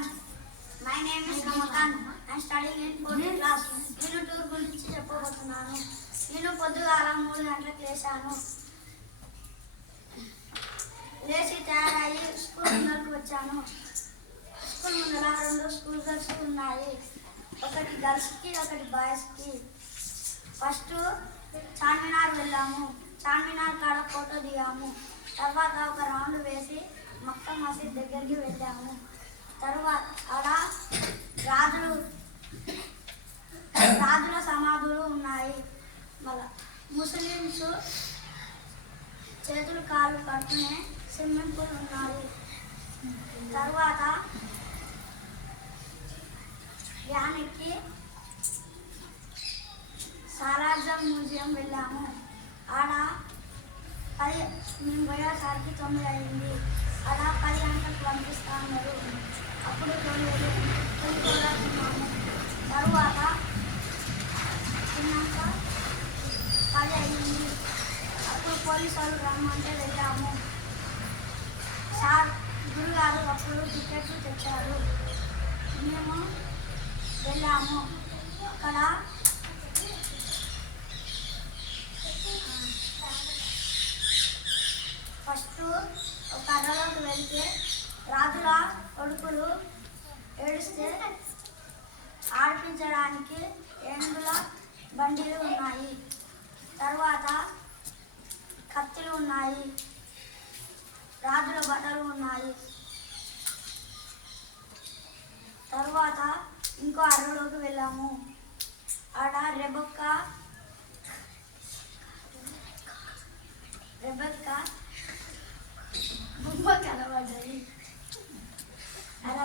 everyone. My name is Ramakant. I am studying in 4th class. నేను tour గురించి చెప్పబోతున్నాను. నేను పొద్దుగాల 3 గంటలకు లేచాను. లేచి తయారయ్యి స్కూల్ ముందరకు వచ్చాను. స్కూల్ ముందర 2 స్కూల్ బస్సు ఉన్నాయి. ఒకటి గర్ల్స్కి ఒకటి బాయ్స్కి. ఫస్ట్ చార్మినార్ వెళ్ళాము. చార్మినార్ కాడ ఫోటో దిగాము. తర్వాత ఒక రౌండ్ వేసి మక్కా మసీద్ దగ్గరికి వెళ్ళాము. తర్వాత ఆడ రాజుల సమాధులు ఉన్నాయి. మళ్ళా ముస్లిమ్స్ చేతులు కాళ్ళు కట్టుకునే స్విమ్మింగ్ పూల్ ఉన్నాయి. తర్వాత యానికి సాలార్జంగ్ మ్యూజియం వెళ్ళాము. ఆడ మేము పోయేసరికి 9 అయింది. అలా 10 గంటలకు పంపిస్తా ఉన్నారు. అప్పుడు కూడా తిన్నాము. తరువాత తిన్నాక 10 అయింది. అప్పుడు పోలీసు వాళ్ళు రమ్మంటే వెళ్ళాము. సార్ గురుగారు అప్పుడు టికెట్లు తెచ్చారు. మేము వెళ్ళాము. అక్కడ ఫస్ట్ ఒక అడవిలోకి వెళ్తే రాజుల కొడుకులు ఏడిస్తే ఆడిపించడానికి ఏనుగుల బండిలు ఉన్నాయి. తర్వాత కత్తులు ఉన్నాయి. రాజుల బట్టలు ఉన్నాయి. తర్వాత ఇంకో అడవిలోకి వెళ్ళాము. ఆడ రెబెక్కా బొమ్మ కనబడ్డది. అలా